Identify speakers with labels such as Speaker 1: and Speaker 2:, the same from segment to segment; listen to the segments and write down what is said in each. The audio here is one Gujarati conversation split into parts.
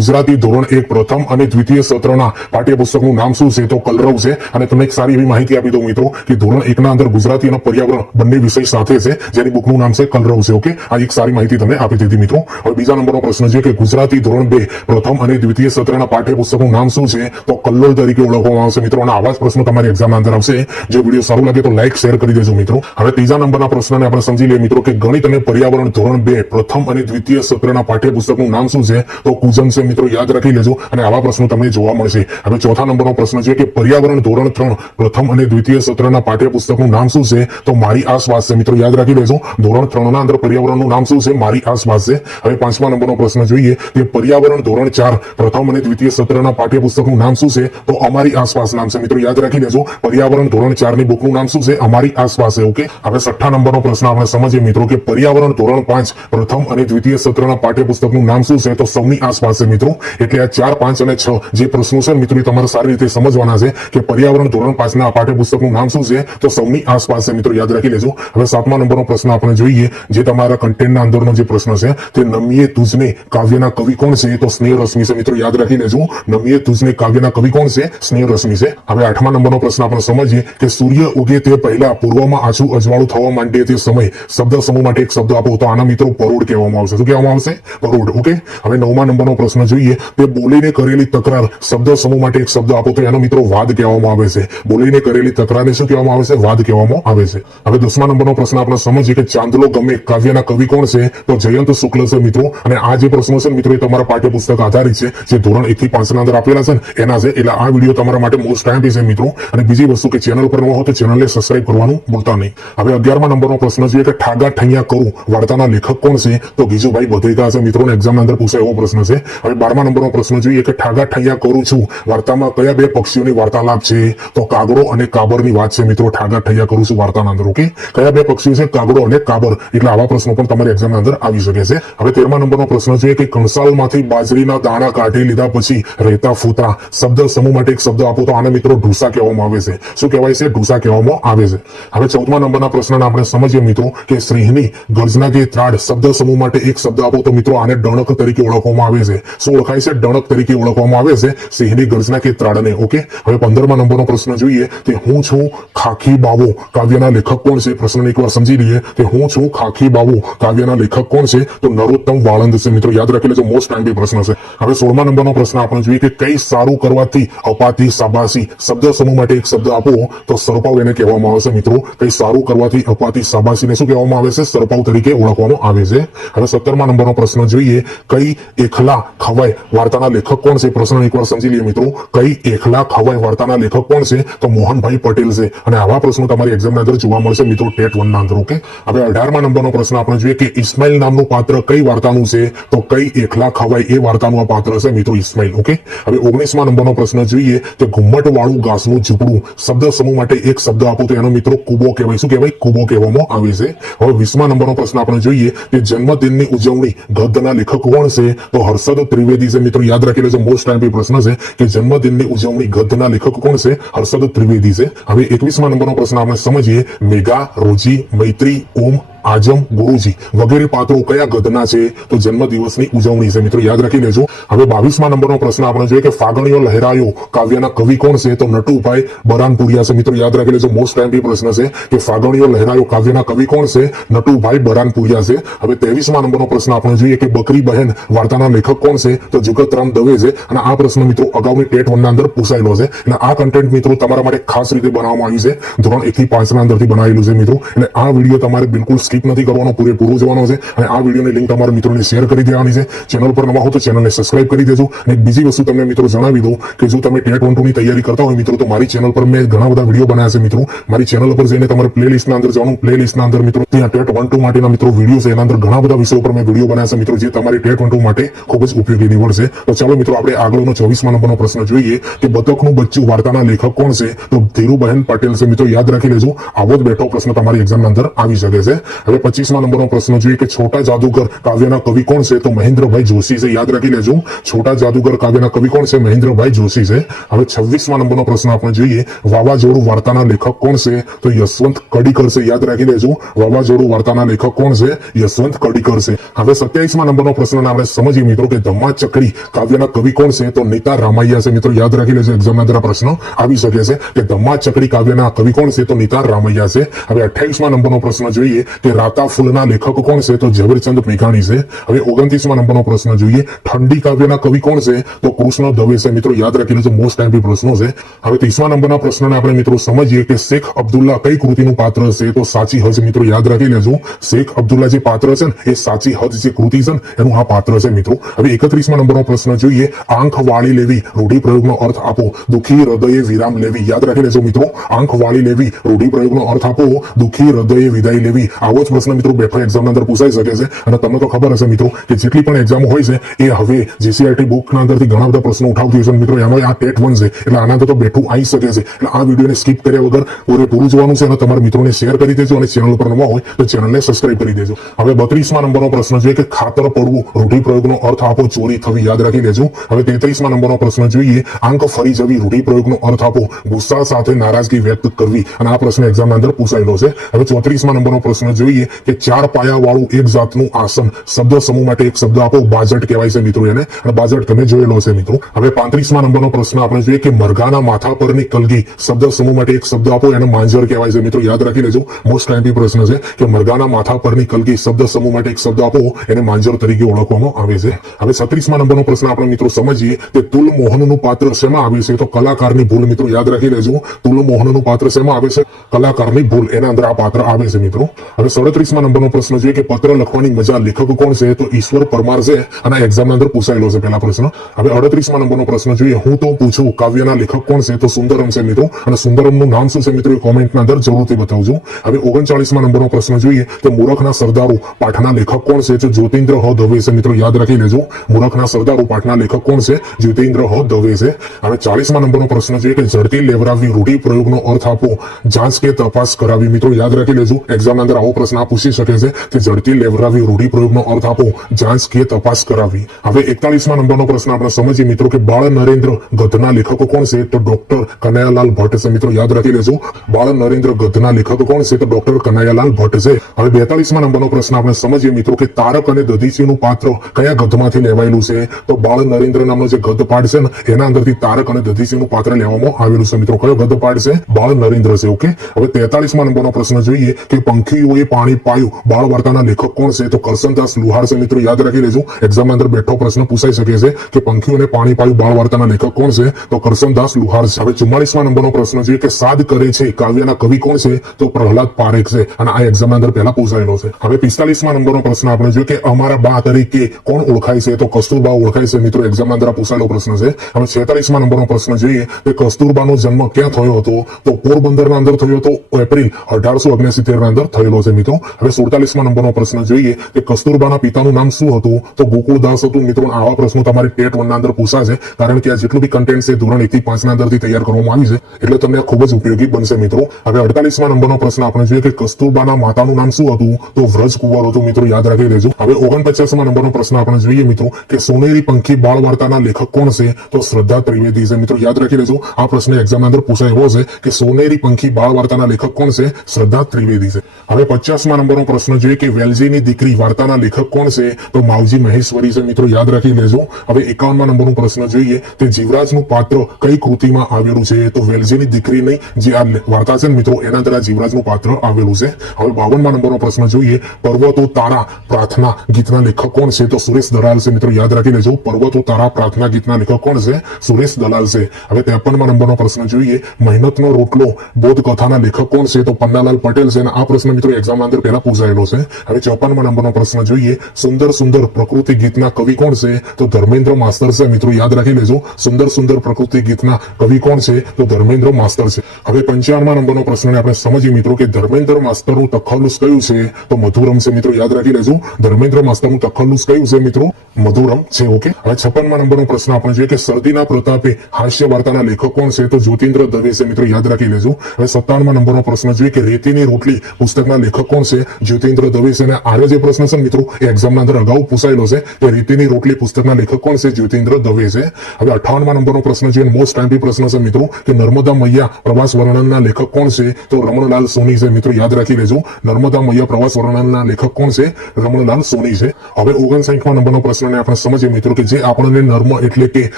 Speaker 1: ગુજરાતી ધોરણ એક પ્રથમ અને દ્વિતીય સત્રના પાઠ્યપુસ્તકનું નામ શું છે? તો કલરવ છે. અને તમને એક સારી એવી માહિતી આપી દઉં મિત્રો કે ધોરણ એકના અંદર ગુજરાતી અને પર્યાવરણ બંને વિષય સાથે છે. જેની બુકનું નામ છે કલરવ છે. ઓકે આ એક સારી માહિતી તમને આપી દીધી મિત્રો. હવે બીજા નંબરનો પ્રશ્ન છે કે ગુજરાતી ધોરણ બે પ્રથમ અને દ્વિતીય સત્રના પાઠ્યપુસ્તકનું નામ શું છે? તો કલ્લોળ તરીકે ઓળખવામાં આવશે મિત્રો. અને આવા જ પ્રશ્ન તમારી એક્ઝામ અંદર આવશે. જો વીડિયો સારું લાગે તો લાઈક શેર કરી દેજો મિત્રો. હવે ત્રીજા નંબરના પ્રશ્નને આપણે સમજી લઈએ મિત્રો કે ગણિત અને પર્યાવરણ ધોરણ બે પ્રથમ અને દ્વિતીય સત્રના પાઠ્યપુસ્તકનું નામ શું છે? તો કુજન છે મિત્રો યાદ રાખી લેજો અને આવા પ્રશ્નો તમને જોવા મળશે. હવે ચોથા નંબરનો પ્રશ્ન છે કે પર્યાવરણ ધોરણ ત્રણ, પ્રથમ અને દ્વિતીય સત્રના પાઠ્યપુસ્તકનું નામ શું છે? તો મારી આસપાસ છે. મિત્રો યાદ રાખી લેજો, ધોરણ ત્રણ ના અંદર પર્યાવરણનું નામ શું છે? મારી આસપાસ છે. હવે પાંચમા નંબરનો પ્રશ્ન જોઈએ કે પર્યાવરણ ધોરણ ચાર, પ્રથમ અને દ્વિતીય સત્રના પાઠ્યપુસ્તકનું નામ શું છે? તો અમારી આસપાસ નામ છે. મિત્રો યાદ રાખી લેજો, પર્યાવરણ ધોરણ ચારની બુકનું નામ શું છે? અમારી આસપાસ છે, ઓકે? હવે છઠ્ઠા નંબરનો પ્રશ્ન આપણે સમજીએ, મિત્રો, કે પર્યાવરણ ધોરણ પાંચ, પ્રથમ અને દ્વિતીય સત્રના પાઠ્યપુસ્તકનું નામ શું છે? તો સૌની આસપાસ છે, મિત્રો. એટલે આ ચાર, પાંચ અને છ જે પ્રશ્નો છે મિત્રો તમારે સારી રીતે સમજવાના છે કે પર્યાવરણ ધોરણ પાંચના આ પાઠ્યપુસ્તકનું નામ શું છે, તો સૌની આસપાસ છે મિત્રો, યાદ રાખી લેજો. હવે સાતમા નંબરનો પ્રશ્ન આપણે જોઈએ, જે તમારા કન્ટેન્ટના અંદરનો જે પ્રશ્ન છે, તે નમીએ તુજને કાવ્યના કવિ કોણ છે, તો સ્નેહ રશ્મિ છે મિત્રો, યાદ રાખી લેજો. નમીએ તુજને કાવ્યના કવિ કોણ છે? સ્નેહ રશ્મિ છે. હવે આઠમા નંબરનો પ્રશ્ન આપણે સમજીએ કે સૂર્ય ઉગે તે પહેલા પૂર્વમાં આછું અજવાળું થવા માંડે તે સમય શબ્દ સમૂહ માટે એક શબ્દ આપો તો આના મિત્રો પરોડ કહેવામાં આવશે. શું કહેવામાં આવશે? પરોઢ. ઓકે? હવે નવમા નંબરનો પ્રશ્ન જોઈએ. તે બોલીને કરેલી તકરાર શબ્દ સમૂહ માટે એક શબ્દ આપો તો એનો મિત્રો વાદ કહેવામાં આવે છે. બોલીને કરેલી તકરારને શું કહેવામાં આવે છે? વાદ કહેવામાં આવે છે. હવે દસમા નંબરનો પ્રશ્ન આપણે સમજીએ કે ચાંદલો ગમે કાવ્યના કવિ કોણ છે? તો જયંત શુક્લ છે મિત્રો. અને આ જે પ્રશ્નો છે મિત્રો, એ તમારા પાઠ્યપુસ્તક આધારિત છે. જે ધોરણ એક થી પાંચ ના અંદર આપેલા છે એના છે. એટલે આ વીડિયો તમારા માટે મોસ્ટ ટાઈમ છે મિત્રો. અને બીજી વસ્તુ કે ચેનલ પર ન હો તો ચેનલને સબસ્ક્રાઇબ કરવાનું ભૂલતા નહીં. હવે અગિયારમા નંબરનો પ્રશ્ન છે કે ઠાગા ઠૈયા કરું? વાર્તાના લેખક કોણ છે? તો ગીજુભાઈ બધેકા છે મિત્રોને એક્ઝામ અંદર પૂછાય એવો પ્રશ્ન છે. હવે બારમા નંબરનો પ્રશ્ન જોઈએ કે ઠાગા ઠૈયા કરું છું. વાર્તામાં કયા બે પક્ષીઓની વાર્તાલાપ છે? તો કાગડો અને કાબરની વાત છે મિત્રો, ઠાગા ઠૈયા કરું છું વાર્તાના અંદર ઓકે કયા બે પક્ષીઓ છે? કાગડો અને કાબર. એટલે આવા પ્રશ્નો પણ તમારી એક્ઝામના અંદર આવી શકે છે. હવે તેરમા નંબરનો પ્રશ્ન છે કે કણસાલમાંથી બાજરીના દાણા કાઢી લીધા પછી રહેતા ફૂતરા શબ્દ સમૂહ માટે એક શબ્દ આપો તો આને મિત્રો ઢૂસા કહેવામાં આવે છે. શું કહેવાય છે? ઢૂસા કહેવામાં આવે છે. હવે ચૌદમા નંબરના પ્રશ્નને આપણે સમજીએ મિત્રો કે સિંહની ગર્જના કે ત્રાડ શબ્દ સમૂહ માટે એક શબ્દ આપો તો મિત્રો આને ડણક તરીકે ઓળખવામાં આવે છે. ઓળખાય છે ડણક તરીકે ઓળખવામાં આવે છે. સિંહની ગર્જના કે ત્રાડને, ઓકે? હવે પંદરમા નંબરનો પ્રશ્ન જોઈએ તે હું છું ખાખી બાવો. કાવ્યના લેખક કોણ છે? પ્રશ્ન એકવાર સમજી લઈએ કે હું છું ખાખી બાવો. કાવ્યના લેખક કોણ છે? તો નરોત્તમ વાળંદ છે. મિત્રો, યાદ રાખી લેજો મોસ્ટ ટાઈમ પ્રશ્ન છે. હવે સોળમા નંબરનો પ્રશ્ન આપણે જોઈએ કે કઈ સારું કરવાથી અપાતી સાબાસી. શબ્દ સમૂહ માટે એક શબ્દ આપો. તો સરપાવ એને કહેવામાં આવે છે. મિત્રો, કઈ સારું કરવાથી અપાતી સાબાસીને શું કહેવામાં આવે છે? સરપાવ તરીકે ઓળખવામાં આવે છે. હવે સત્તરમા નંબરનો પ્રશ્ન જોઈએ, કઈ એકલા ખવાય વાર્તાના લેખક કોણ છે? પ્રશ્ન એકવાર સમજી લઈએ મિત્રો. કઈ એકલા ખવાય વાર્તાના લેખક કોણ છે? તો મોહનભાઈ પટેલ છે. અને આવા પ્રશ્નો તમારી એક્ઝામના અંદર જોવા મળશે મિત્રો ટેટ વન ના અંદર ઓકે હવે અઢારમા નંબરનો પ્રશ્ન આપણે જોઈએ કે ઇસ્માઇલ નામનું પાત્ર કઈ વાર્તાનું છે? તો કઈ એકલા ખવાય એ વાર્તાનું આ પાત્ર છે મિત્રો ઇસ્માઇલ ઓકે હવે ઓગણીસમા નંબરનો પ્રશ્ન જોઈએ કે ઘુમ્મટ વાળું ઘાસનું ઝૂંપડું શબ્દ સમૂહ માટે એક શબ્દ આપો તો એનો મિત્રો કુબો કહેવાય. શું કહેવાય? કુબો કહેવામાં આવે છે. હવે વીસમા નંબરનો પ્રશ્ન આપણે જોઈએ કે જન્મદિનની ઉજવણી ગદ્યના લેખક કોણ છે? તો હર્ષદ ત્રિવેદી છે. મિત્રો, યાદ રાખી લેજો મોસ્ટ ટાઈમ પ્રશ્ન છે કે જન્મદિનની ઉજવણી ગદ્યના લેખક કોણ છે? હર્ષદ ત્રિવેદી છે. હવે એકવીસમા નંબરનો પ્રશ્ન આપણે સમજીએ. મેઘા રોજી મૈત્રી ઓમ આજમ ગુરુજી વગેરે પાત્રો કયા ગદના છે? તો જન્મ દિવસની ઉજવણી છે. મિત્રો, યાદ રાખી લેજો. હવે બાવીસમા નંબરનો પ્રશ્ન આપણે જોઈએ કે ફાગણીઓ લહેરાયો. કાવ્યના કવિ કોણ છે? તો નટુભાઈ બરાનપુરિયા છે. મિત્રો, યાદ રાખી લેજો. મોસ્ટ ટાઈમ પ્રશ્ન છે કે ફાગણીઓ લહેરાયો કાવ્યના કવિ કોણ છે? નટુભાઈ બરાનપુરિયા છે. હવે ત્રેવીસમા નંબરનો પ્રશ્ન આપણે જોઈએ કે બકરી બહેન વાર્તાના લેખક કોણ છે? તો જુગતરામ દવે છે. અને આ પ્રશ્ન, મિત્રો, અગાઉની ટેટ વનના અંદર પૂછાયેલો છે. અને આ કન્ટેન્ટ મિત્રો, તમારા માટે ખાસ રીતે બનાવવામાં આવ્યું છે. ધોરણ એક થી પાંચ ના અંદરથી બનાવેલું છે, મિત્રો. એટલે આ વીડિયો તમારે બિલકુલ સ્કીપ નથી કરવાનો પૂરેપૂરો જોવાનો છે અને આ વિડીયોની લિંક તમારા મિત્રોને શેર કરી દેવાની છે. ચેનલ પર નવા હો તો ચેનલને સબસ્ક્રાઇબ કરી દેજો. અને બીજી વસ્તુ તમને મિત્રો જણાવી દઉં કે જો તમે ટેટ વન ટુની તૈયારી કરતા હોય મિત્રો, તો મારી ચેનલ પર મેં ઘણા બધા વીડિયો બનાવ્યા છે મિત્રો. મારી ચેનલ પર જઈને તમારે પ્લેલિસ્ટના અંદર જવાનું. પ્લે લિસ્ટના અંદર મિત્રો, ત્યાં ટેટ વન ટુ માટેના મિત્રો વીડિયો છે. એના અંદર ઘણા બધા વિષયો પર મેં વીડિયો બનાવ્યા છે મિત્રો, જે તમારી ટેટ વન ટુ માટે ખૂબ જ ઉપયોગી નીવડશે. તો ચાલો મિત્રો, આપણે આગળનો ચોવીસમા નંબરનો પ્રશ્ન જોઈએ કે બતકનું બચ્ચું વાર્તાના લેખક કોણ છે? તો ધીરુબહેન પટેલ છે. મિત્રો, યાદ રાખી લેજો. આવો જ બેઠો પ્રશ્ન તમારી એક્ઝામના અંદર આવી શકે છે. હવે પચીસમાં નંબરનો પ્રશ્ન જોઈએ કે છોટા જાદુગર કાવ્યના કવિ કોણ છે? તો મહેન્દ્રભાઈ જોશી છે, યાદ રાખી લેજો. છોટા જાદુગર કાવ્યના કવિ કોણ છે? મહેન્દ્રભાઈ જોશી છે. હવે છવ્વીસમાં નંબરનો પ્રશ્ન આપણે જોઈએ. વાવાઝોડું વાર્તાના લેખક કોણ છે? તો યશવંત કડીકર છે, યાદ રાખી લેજો. વાવાઝોડું વાર્તાના લેખક કોણ છે? યશવંત કડીકર છે. હવે સત્યાવીસમાં નંબરનો પ્રશ્ન આપણે સમજીએ મિત્રો કે ધમ્મા ચકડી કાવ્યના કવિ કોણ છે? તો નીતા રામૈયા છે મિત્રો, યાદ રાખી લેજો એક્ઝામના આ પ્રશ્ન આવી શકે છે કે ધમ્મા ચકડી કાવ્યના કવિ કોણ છે? તો નીતા રામૈયા છે. હવે અઠ્યાવીસમાં નંબરનો પ્રશ્ન જોઈએ કે રાતા ફૂલના લેખક કોણ છે? તો ઝવેરચંદ મેઘાણી છે. હવે ઓગણત્રીસમાં નંબરનો પ્રશ્ન જોઈએ. ઠંડી કાવ્યના કવિ કોણ છે? તો કૃષ્ણ દવે છે. મિત્રો, યાદ રાખી લેજો મોસ્ટ ટાઈમ પ્રશ્નો છે. હવે ત્રીસમા નંબરના પ્રશ્નને આપણે મિત્રો સમજીએ કે શેખ અબ્દુલ્લા કઈ કૃતિનું પાત્ર છે? તો સાચી હજ મિત્રો, યાદ રાખી લેજો શેખ અબ્દુલ્લા જે પાત્ર છે ને, એ સાચી હજ જે કૃતિ છે ને, એનું આ પાત્ર છે મિત્રો. હવે એકત્રીસમાં નંબરનો પ્રશ્ન જોઈએ. આંખ વાળી લેવી રૂઢિપ્રયોગનો અર્થ આપો. દુઃખી હૃદયે વિરામ લેવી. યાદ રાખી લેજો મિત્રો, આંખ વાળી લેવી રૂઢિપ્રયોગનો અર્થ આપો. દુઃખી હૃદયે વિદાય લેવી. આવો જ પ્રશ્ન મિત્રો બેઠો એક્ઝામ અંદર પૂછાઈ શકે છે. અને તમને તો ખબર હશે મિત્રો કે જેટલી પણ એક્ઝામ હોય છે, એ હવે જીસીઆરટી બુકના અંદરથી ઘણા બધા પ્રશ્નો ઉઠાવતી હશે મિત્રો એમાં આ ટેટ વન છે. એટલે આના તો બેઠું આવી શકે છે. એટલે આ વિડીયોને સ્કીપ કર્યા વગર પૂરેપૂરું જોવાનું છે અને તમારા મિત્રોને શેર કરી દેજો અને ચેનલ પર નવા હોય તો ચેનલને સબસ્ક્રાઇબ કરી દેજો. હવે બત્રીસમાં નંબરનો પ્રશ્ન છે કે ખાતર પડવું રૂઢિપ્રયોગનો અર્થ આપો, ચોરી થવી, યાદ રાખી લેજો. હવે તેત્રીસમાં નંબરનો પ્રશ્ન જોઈએ, આંક ફરી જવી રૂઢિપ્રયોગનો અર્થ આપો, ગુસ્સા સાથે નારાજગી વ્યક્ત કરવી. અને આ પ્રશ્ન એક્ઝામના અંદર પૂછાયેલો છે. હવે ચોત્રીસમાં નંબરનો પ્રશ્ન જોઈએ કે ચાર પાયા વાળું એક જાતનું આસન શબ્દ સમૂહ માટે એક શબ્દ આપો, બાજટ કહેવાય છે મિત્રો એને. અને બાજટ તમે જોયેલો છે મિત્રો. હવે પાંત્રીસમાં નંબરનો પ્રશ્ન આપણે જોઈએ કે મરઘાના માથા પરની કલગી શબ્દ સમૂહ માટે એક શબ્દ આપો, એને માંજર કહેવાય છે મિત્રો. યાદ રાખી લેજો. મોસ્ટ ટાઈમથી પ્રશ્ન છે કે મરઘાના માથા પરની કલગી શબ્દ સમૂહ માટે એક શબ્દ આપો, એને માંજર તરીકે ઓળખવામાં આવે છે. હવે છત્રીસમાં નંબરનો પ્રશ્ન આપણે મિત્રો સમજીએ કે તુલ મોહનનું પાત્ર શેમાં આવ્યું છે? તો કલાકારની ભૂલ મિત્રો, યાદ રાખી લેજો. તુલ મોહનનું પાત્ર શેમાં આવે છે? કલાકારની ભૂલ. એના અંદર આ પાત્ર આવે છે મિત્રો. હવે સડત્રીસમાં નંબરનો પ્રશ્ન છે કે પત્ર લખવાની મજા લેખક કોણ છે? તો ઈશ્વર પરમાર છે અને એક્ઝામના અંદર પૂછાયેલો છે પહેલા પ્રશ્ન. હવે અડત્રીસમાં નંબરનો પ્રશ્ન જોઈએ. હું તો પૂછું, કાવ્યના લેખક કોણ છે? તો સુંદરમ છે મિત્રો. અને સુંદરમનું નામ શું છે મિત્રો? કોમેન્ટના અંદર જરૂરથી બતાવજો. હવે ઓગણચાળીસમાં નંબરનો પ્રશ્ન જોઈએ કે મૂરખના સરદારો પાઠના લેખક કોણ છે? તો જ્યોતિન્દ્ર હ. દવે છે મિત્રો. યાદ રાખી લેજો. મૂરખના સરદારો પાઠના લેખક કોણ છે? જ્યોતિન્દ્ર હ. દવે છે. હવે ચાલીસમાં નંબરનો પ્રશ્ન છે કે ઝડપી લેવરાવી રૂઢિ પ્રયોગનો અર્થ આપો જાંચ કે તપાસ કરાવી મિત્રો, યાદ રાખી લેજો. એક્ઝામના અંદર આવો પ્રશ્ન આ પૂછી શકે છે કે ઝડપી લેવરાવવી રૂઢિ પ્રયોગનો અર્થ આપો. જાંચ કે તપાસ કરાવી. હવે એકતાલીસમાં નંબરનો પ્રશ્ન આપણે સમજીએ મિત્રો કે બાળ નરેન્દ્ર ગધના લેખકો કોણ છે? તો ડોક્ટર કનૈયાલાલ ભટ્ટ છે. મિત્રો, યાદ રાખી લેજો. બાળ નરેન્દ્ર ગધના લેખકો કોણ છે? તો ડોક્ટર કનૈયાલાલ ભટ્ટ છે. હવે બેતાલીસમાં નંબરનો પ્રશ્ન આપણે સમજીએ મિત્રો કે તારક અને દધીચીનું પાત્ર કયા ગધમાંથી લેવાયેલું છે? તો બાળ નરેન્દ્ર નામનો જે ગધ પાઠ છે ને, એના અંદરથી તારક અને દધીચીનું પાત્ર લેવામાં આવેલું છે. મિત્રો, કયો ગધ પાઠ છે? બાળ નરેન્દ્ર છે. ઓકે? હવે તેતાલીસમાં નંબરનો પ્રશ્ન જોઈએ કે પંખીઓએ પાણી પાયું. બાળ વાર્તાના લેખક કોણ છે? તો કરસનદાસ લુહાર છે મિત્રો, યાદ રાખી લેજો. એક્ઝામ અંદર બેઠો પ્રશ્ન પૂછાઈ શકે છે કે પંખીઓને પાણી પાયું બાળ વાર્તાના લેખક કોણ છે? તો કરસનદાસ લુહાર છે. હવે ચુમ્માલીસમાં નંબરનો પ્રશ્ન છે કે સાદ કરે છે. કાવ્યના કવિ કોણ છે? તો પ્રહલાદ પારેખ છે. અને આ એક્ઝામ અંદર પહેલા પૂછાયેલો છે. હવે પિસ્તાલીસમાં નંબરનો પ્રશ્ન આપણે જોઈએ કે અમારા બા તરીકે કોણ ઓળખાય છે? તો કસ્તુરબા ઓળખાય છે મિત્રો. એક્ઝામ અંદર પૂછાયેલો પ્રશ્ન છે. હવે છેતાલીસમાં નંબરનો પ્રશ્ન જોઈએ કે કસ્તુરબાનો જન્મ ક્યાં થયો હતો? તો પોરબંદરના અંદર થયો હતો એપ્રિલ અઢારસો ઓગણસિત્તેર ના અંદર થયેલો છે મિત્રો, હવે સુડતાલીસમાં નંબરનો પ્રશ્ન જોઈએ કે કસ્તુરબાના પિતાનું નામ શું હતું? તો ગોકુળદાસ હતું. મિત્રો આવા પ્રશ્નો તમારે ટેટ વનના અંદર પૂછાશે, કારણ કે આ જેટલું બી કન્ટેન્ટ છે, ધોરણ એકથી પાંચના અંદરથી તૈયાર કરવામાં આવી છે, એટલે તમને ખૂબ જ ઉપયોગી બનશે, મિત્રો. હવે અડતાલીસમાં નંબરનો પ્રશ્ન આપણે જોઈએ કે કસ્તુરબાના માતાનું નામ શું હતું? તો વ્રજ કુંવર હતું, મિત્રો, યાદ રાખી લેજો. હવે ઓગણપચાસમાં નંબરનો પ્રશ્ન આપણે જોઈએ, મિત્રો, કે સોનેરી પંખી બાળ વાર્તાના લેખક કોણ છે? તો શ્રદ્ધા ત્રિવેદી છે, મિત્રો, યાદ રાખી લેજો. આ પ્રશ્ન એક્ઝામ અંદર પૂછાય એવો છે કે સોનેરી પંખી બાળ વાર્તાના લેખક કોણ છે? શ્રદ્ધા ત્રિવેદી છે. હવે પચાસમાં નંબરનો પ્રશ્ન જોઈએ કે વેલજીની દીકરી વાર્તાના લેખક કોણ છે? તો માવજી મહેશ્વરી છે. મિત્રો, યાદ રાખી લેજો. હવે એકાવનમાં નંબરનો પ્રશ્ન જોઈએ. તે જીવરાજનું પાત્ર કઈ કૃતિમાં આવેલું છે? તો વેલજીની દીકરી નહીં, જે આ વાર્તા છે મિત્રો, એના દ્વારા જીવરાજનું પાત્ર આવેલું છે. હવે બાવનમાં નંબરનો પ્રશ્ન જોઈએ. પર્વતો તારા પ્રાર્થના ગીતના લેખક કોણ છે? તો સુરેશ દલાલ છે. મિત્રો, યાદ રાખી લેજો. પર્વતો તારા પ્રાર્થના ગીતના લેખક કોણ છે? સુરેશ દલાલ છે. હવે ત્રેપનમાં નંબરનો પ્રશ્ન જોઈએ. મહેનતનો રોટલો બોધ કથાના લેખક કોણ છે? તો પન્નાલાલ પટેલ છે. આ પ્રશ્ન મિત્રો એક્ઝામ અંદર પહેલા પૂછાયેલો છે. અને ચોપનમાં નંબરનો પ્રશ્ન જોઈએ. સુંદર સુંદર પ્રકૃતિ ગીતના કવિ કોણ છે? તો ધર્મેન્દ્ર માસ્તર છે. મિત્રો, યાદ રાખી લેજો. સુંદર સુંદર પ્રકૃતિ ગીતના કવિ કોણ છે? તો ધર્મેન્દ્ર માસ્તર છે. હવે પંચાણમાં નંબરનો પ્રશ્ન આપણે સમજીએ મિત્રો કે ધર્મેન્દ્ર માસ્તરનું તખલ્લુસ કયું છે? તો મધુરમ છે મિત્રો, યાદ રાખી લેજો. ધર્મેન્દ્ર માસ્તરનું તખલ્લુસ કયું છે મિત્રો? મધુરમ છે, ઓકે. હવે છપ્પનમાં નંબરનો પ્રશ્ન આપણે જોઈએ કે શરદીના પ્રતાપે હાસ્ય વાર્તાના લેખક કોણ છે? તો જ્યોતિન્દ્ર દવે છે મિત્રો, યાદ રાખી લેજો. હવે સત્તાણમાં નંબરનો પ્રશ્ન જોઈએ કે રેતીની રોટલી પુસ્તકના લેખક કોણ છે? જ્યોતિન્દ્ર દવે છે અને આર્ય જે પ્રશ્ન છે મિત્રો, એ એક્ઝામના અંદર અગાઉ પૂછાયેલો છે. કે રીતિની રોટલી પુસ્તકના લેખક કોણ છે? જ્યોતિન્દ્ર દવે છે. હવે અઠાવનમાં નંબરનો પ્રશ્ન છે મોસ્ટ ટાઈમ પ્રશ્ન છે મિત્રો, કે નર્મદા મૈયા પ્રવાસ વર્ણનના લેખક કોણ છે? તો રમણલાલ સોની છે મિત્રો, યાદ રાખી લેજો. નર્મદા મૈયા પ્રવાસ વર્ણનના લેખક કોણ છે? રમણલાલ સોની છે. હવે ઓગણસાઠમાં નંબરનો પ્રશ્નને આપણે સમજીએ મિત્રો, કે જે આપણને નર્મ એટલે કે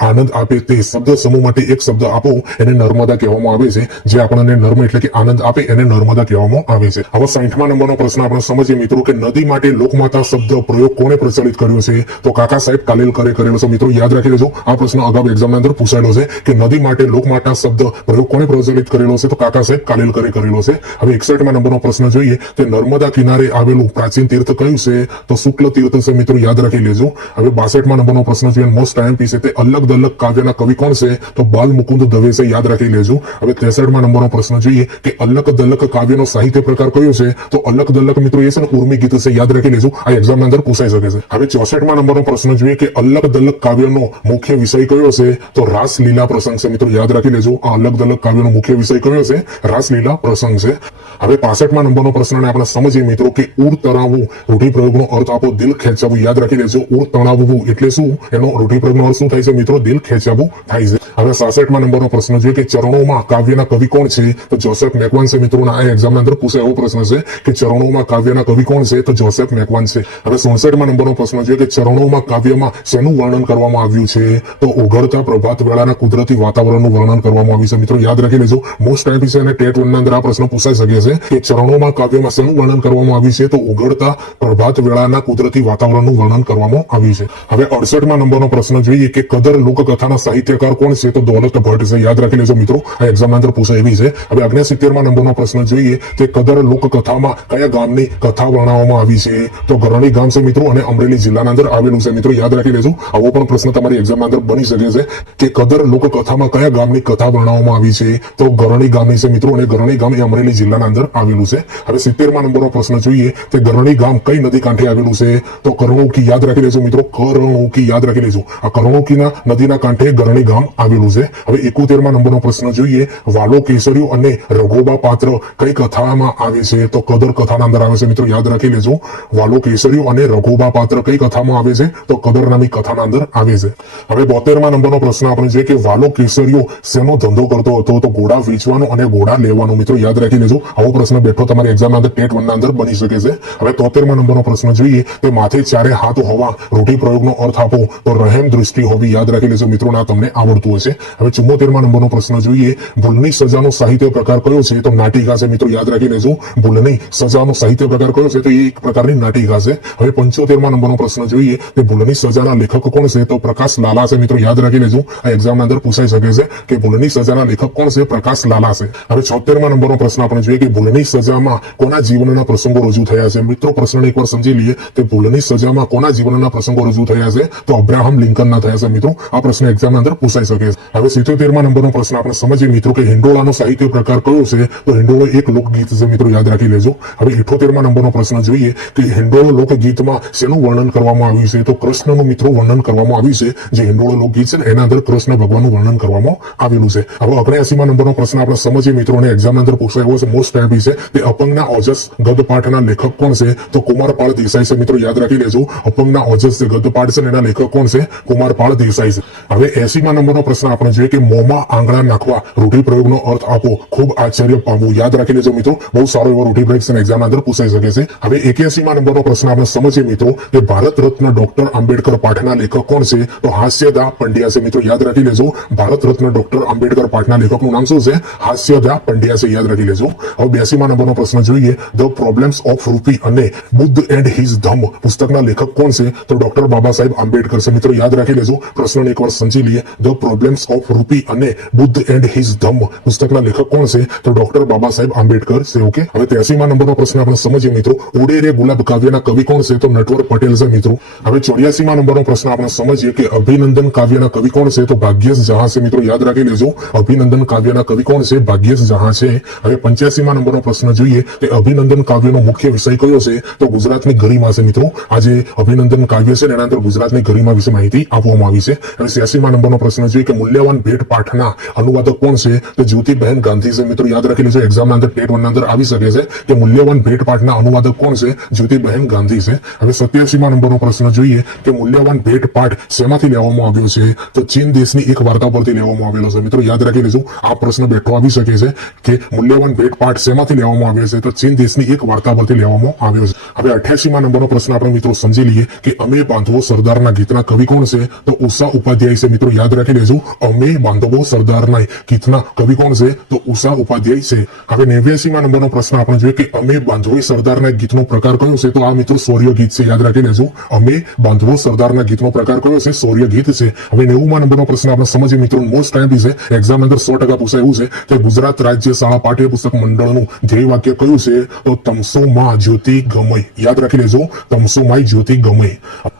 Speaker 1: આનંદ આપે તે શબ્દ સમૂહ માટે એક શબ્દ આપો, એને નર્મદા કહેવામાં આવે છે. જે આપણને નર્મ એટલે કે આનંદ આપે, એને નર્મદા કહેવામાં આવે છે. હવે સાઠમા નંબરનો પ્રશ્ન આપણે સમજીએ મિત્રો કે નદી માટે લોકમાતા શબ્દ પ્રયોગ કોણે પ્રચલિત કર્યો છે? તો કાકા સાહેબ કાલેલકરે કરેલો છે. મિત્રો યાદ રાખી લેજો, આ પ્રશ્ન અગાઉ એક્ઝામના અંદર પૂછાયેલો છે કે નદી માટે લોકમાતા શબ્દ પ્રયોગ કોણે પ્રચલિત કરેલો છે? તો કાકા સાહેબ કાલેલકરે કરેલો છે. હવે એકસઠમાં નંબરનો પ્રશ્ન જોઈએ તો નર્મદા કિનારે આવેલું પ્રાચીન તીર્થ કયું છે? તો શુક્લ તીર્થ છે મિત્રો, યાદ રાખી લેજો. હવે બાસઠમાં નંબરનો પ્રશ્ન જોઈએ મોસ્ટ ટાઈમ પીસ તે અલગ દલગ કાવ્યના કવિ કોણ છે? તો બાલ મુકુંદ દવે છે, યાદ રાખી લેજો. હવે ત્રેસઠમાં નંબરનો પ્રશ્ન જોઈએ કે અલગ દલક કાવ્યનો સાહિત્ય પ્રકાર કયો છે? તો અલગ દલક મિત્રો, એ છે ને ઉર્મી ગીત છે, યાદ રાખી લેજો. આ એક્ઝામના અંદર પૂછાઈ શકે છે. હવે ચોસઠમાં નંબરનો પ્રશ્ન જોઈએ કે અલગ દલક કાવ્યનો મુખ્ય વિષય કયો છે? તો રાસલીલા પ્રસંગ છે મિત્રો, યાદ રાખી લેજો. આ અલગ દલક કાવ્યનો મુખ્ય વિષય કયો છે? રાસલીલા પ્રસંગ છે. હવે પાસઠમાં નંબરનો પ્રશ્ન આપણે સમજીએ મિત્રો કે ઉર તણાવવું રૂઢિપ્રયોગનો અર્થ આપો, દિલ ખેંચાવવું યાદ રાખી લેજો, ઉર તણાવવું એટલે શું? એનો રૂઢિપ્રયોગનો અર્થ શું થાય છે મિત્રો? દિલ ખેંચાવવું થાય છે. હવે સાસઠમાં નંબરનો પ્રશ્ન જોઈએ કે ચરણોમાં કાવ્યના કવિ કોણ છે? તો જોસેફ મેકવાન છે મિત્રોના આ એક્ઝામના અંદર પૂછાય એવો પ્રશ્ન છે કે ચરણોમાં કાવ્યના કવિ કોણ છે? તો જોસેફ મેકવાન હવે સોળસઠમાં નંબરનો પ્રશ્ન છે કે ચરણોમાં કાવ્યમાં શેનું વર્ણન કરવામાં આવ્યું છે? તો ઉઘડતા પ્રભાત વેળાના કુદરતી વાતાવરણનું વર્ણન કરવામાં આવ્યું છે. મિત્રો, યાદ રાખી લેજો મોસ્ટ ટાઈમ છે અને ટેટ વનના અંદર આ પ્રશ્ન પૂછાઈ શકે છે કે ચરણોમાં કાવ્યમાં શેનું વર્ણન કરવામાં આવ્યું છે? તો ઉઘડતા પ્રભાત વેળાના કુદરતી વાતાવરણનું વર્ણન કરવામાં આવ્યું છે. હવે અડસઠમાં નંબરનો પ્રશ્ન જોઈએ કે કદર લોકકથાના સાહિત્યકાર કોણ છે? તો દોલત ભટ્ટ છે. યાદ રાખી લેજો, મિત્રો, આ એક્ઝામ અંદર પૂછાય એવી છે. હવે અગ્નિ સિત્તેરમાં નંબરનો પ્રશ્ન જોઈએ કે કદર લોકકથામાં કયા ગામની કથા વર્ણવવામાં આવી છે? તો ગરણી ગામ છે મિત્રો, અને અમરેલી જિલ્લાના અંદર આવેલું છે. મિત્રો, યાદ રાખી લેજો, આવો પણ પ્રશ્ન તમારી એક્ઝામના અંદર બની શકે છે કે કદર લોકકથામાં કયા ગામની કથા વર્ણવવામાં આવી છે? તો ગરણી ગામની છે મિત્રો, અને ગરણી ગામ એ અમરેલી જિલ્લાના અંદર આવેલું છે. હવે સિત્તેરમાં નંબરનો પ્રશ્ન જોઈએ કે ગરણી ગામ કઈ નદી કાંઠે આવેલું છે? તો કરણોકી યાદ રાખી લેજો મિત્રો, કરણોકી યાદ રાખી લેજો. આ કરણોકીના નદીના કાંઠે ગરણી ગામ આવેલું છે. હવે એકોતેરમાં નંબરનો પ્રશ્ન જોઈએ વાલો કેસરીઓ અને રઘોબા પાત્ર કઈ કથામાં આવે છે? તો કદર કથાના અંદર આવે છે મિત્રો, યાદ રાખી લેજો. વાલો કેસરીઓ અને રઘોબા પાત્ર કઈ કથામાં આવે છે? તો કદર નામની કથાના અંદર આવે છે. હવે બોતેરમાં નંબરનો પ્રશ્ન આપણે છે કે વાલો કેસરીઓ શેનો ધંધો કરતો હતો? તો ઘોડા વેચવાનો અને ઘોડા લેવાનો મિત્રો, યાદ રાખી લેજો. આવો પ્રશ્ન બેઠો તમારી એક્ઝામના અંદર ટેટ વનના અંદર બની શકે છે. હવે તોતેરમાં નંબરનો પ્રશ્ન જોઈએ કે માથે ચારે હાથ હોવા રૂઢિ પ્રયોગનો અર્થ આપો? તો રહેમ દૃષ્ટિ હોવી યાદ રાખી લેજો મિત્રો ના તમને આવડતું હશે. હવે ચુમ્મોતેરમાં નંબરનો પ્રશ્ન જોઈએ. ભૂલની સજાનો સાહિત્ય પ્રકાર કયો છે? તો નાટિકા છે મિત્રો, યાદ રાખી લેજો. ભૂલની સજાનો સાહિત્ય પ્રકાર કયો છે? તો એ એક પ્રકારની નાટિકા છે. હવે પંચોતેરમાં નંબરનો પ્રશ્ન જોઈએ કે ભૂલની સજાના લેખક કોણ છે? તો પ્રકાશ લાલા છે. મિત્રો, યાદ રાખી લેજો, આ એક્ઝામના અંદર પૂછાઈ શકે છે કે ભૂલની સજાના લેખક કોણ છે? પ્રકાશ લાલા છે. હવે છોતેરમાં નંબરનો પ્રશ્ન આપણે જોઈએ કે ભૂલની સજામાં કોના જીવનના પ્રસંગો રજૂ થયા છે? મિત્રો, પ્રશ્નને એકવાર સમજી લઈએ કે ભૂલની સજામાં કોના જીવનના પ્રસંગો રજૂ થયા છે? તો અબ્રાહમ લિંકનના થયા છે. મિત્રો, આ પ્રશ્ન એક્ઝામના અંદર પૂછાઈ શકે છે. હવે સિત્તોતેરમાં નંબરનો પ્રશ્ન આપણે સમજીએ. મિત્રો, કે હિંડોળાનો સાહિત્ય પ્રકાર કયો છે? તો હિંડોળો એક લોકગીત છે. મિત્રો, યાદ રાખી લેજો. હવે ઇઠોતેરમાં નંબરનો પ્રશ્ન જોઈએ કે હિંડોળો લોકગીતમાં શેનું વર્ણન કરવામાં આવ્યું છે? તો કૃષ્ણનું મિત્રો વર્ણન કરવામાં આવ્યું છે. જે હિંડોળો લોકગીત છે એના અંદર કૃષ્ણ ભગવાનનું વર્ણન કરવામાં આવેલું છે. હવે અગ્રયાસીમાં નંબરનો પ્રશ્ન આપણે સમજીએ મિત્રોને એક્ઝામ અંદર પૂછાયો છે મોસ્ટ ટાઈમ છે તે અપંગના ઓજસ ગદપાઠના લેખક કોણ છે? તો કુમારપાળ દેસાઈ છે. મિત્રો, યાદ રાખી લેજો, અપંગના ઓજસ જે ગદપાઠ છે એના લેખક કોણ છે? કુમારપાળ દેસાઈ છે. હવે એસીમાં નંબરનો પ્રશ્ન આપણે જોઈએ કે મોંમાં આંગળા નાખવા રૂઢિપ્રયોગનો અર્થ આપો. ખૂબ આશ્ચર્ય પામવું. યાદ રાખી લેજો મિત્રો, બહુ સારો એવો રૂઢિપ્રયોગ છે એક્ઝામ અંદર પૂછાઈ શકે છે હવે એક્યાસીમાં નંબરનો પ્રશ્ન આપણે સમજીએ મિત્રો કે ભારત રત્ન ડોક્ટર આંબેડકર પાઠના લેખક કોણ છે તો હાસ્યદા પંડ્યા છે મિત્રો યાદ રાખી લેજો ભારત રત્ન ડોક્ટર આંબેડકર પાઠના લેખકનું નામ શું છે હાસ્યદા પંડ્યા છે યાદ રાખી લેજો હવે બ્યાસીમાં નંબરનો પ્રશ્ન જોઈએ ધ પ્રોબ્લેમ્સ ઓફ રૂપી અને બુદ્ધ એન્ડ હિઝ ધમ પુસ્તકના લેખક કોણ છે તો ડોક્ટર બાબા સાહેબ આંબેડકર છે મિત્રો યાદ રાખી લેજો પ્રશ્નને એકવાર સમજી લઈએ ધ પ્રોબ્લેમ્સ ઓફ રૂપી અને બુદ્ધ એન્ડ હિઝ ધમ પુસ્તકના લેખક કોણ છે તો ડોક્ટર બાબા સાહેબ આંબેડકર છે ઓકે હવે ત્યાસીમાં નંબરનો પ્રશ્ન આપણે સમજીએ મિત્રો. ઉડે રે ગુલાબ કાવ્યના કવિ કોણ છે તો નટવર પટેલ છે મિત્રો. હવે ચોર્યાસીમાં નંબરનો પ્રશ્ન આપણે સમજીએ કે અભિનંદન કાવ્યના કવિ કોણ છે તો ભાગ્યેશ જહા છે મિત્રો. યાદ રાખી લેજો. અભિનંદન કાવ્યના કવિ કોણ છે? ભાગ્યેશ જહા છે. હવે પંચ્યાસીમાં નંબરનો પ્રશ્ન જોઈએ કે અભિનંદન કાવ્યનો મુખ્ય વિષય કયો છે તો ગુજરાતની ગરિમા છે મિત્રો. આજે અભિનંદન કાવ્ય છે એના અંદર ગુજરાતની ગરિમા વિશે માહિતી આપવામાં આવી છે. હવે છ્યાસીમાં નંબરનો પ્રશ્ન જોઈએ કે મૂલ્યવાન ભેટ પાઠના અનુવાદક કોણ છે તો જ્યોતિબહેન ગાંધી છે મિત્રો. યાદ રાખી લેજો. એક્ઝામના અંદર ટેટ વનના અંદર આવી શકે છે કે મૂલ્ય મૂલ્યવાન ભેટ અનુવાદક કોણ છે? જ્યોતિબહેન ગાંધી છે. હવે સત્યાસીમાં નંબરનો પ્રશ્ન જોઈએ કે મૂલ્યવાન ભેટ શેમાંથી લેવામાં આવ્યો છે? તો ચીન દેશની એક વાર્તા પરથી લેવામાં આવેલો છે. મિત્રો, યાદ રાખી લેજો, આ પ્રશ્ન બેઠો આવી શકે છે કે મૂલ્યવાન ભેટ શેમાંથી લેવામાં આવ્યો છે? તો ચીન દેશની એક વાર્તા પરથી લેવામાં આવ્યો છે. હવે અઠ્યાસીમાં નંબરનો પ્રશ્ન આપણે મિત્રો સમજી લઈએ કે અમે બાંધવો સરદારના ગીતના કવિ કોણ છે? તો ઉષા ઉપાધ્યાય છે. મિત્રો, યાદ રાખી લેજો, અમે બાંધવો સરદારના ગીતના કવિ કોણ છે? તો ઉષા ઉપાધ્યાય છે. હવે નેવ્યાસીમાં નંબરનો પ્રશ્ન આપણે જોઈએ કે અમે બાંધવો સરદારના ગીતનો પ્રકાર કયો છે? તો આ મિત્રો શૌર્ય ગીત છે, યાદ રાખી લેજો અમે બાંધવો સરદારના ગીતનો પ્રકાર કયો છે? શૌર્ય ગીત છે. હવે નેવુંમાં નંબરનો પ્રશ્ન આપણે સમજીએ મિત્રો મોસ્ટ ટાઈમ છે એક્ઝામ અંદર સો ટકા પૂછાય એવું છે કે ગુજરાત રાજ્ય શાળા પાઠ્યપુસ્તક મંડળનું ધ્યેય વાક્ય કયું છે? તો તમસો માં જ્યોતિ ગમય. યાદ રાખી લેજો તમસો માં જ્યોતિ ગમય.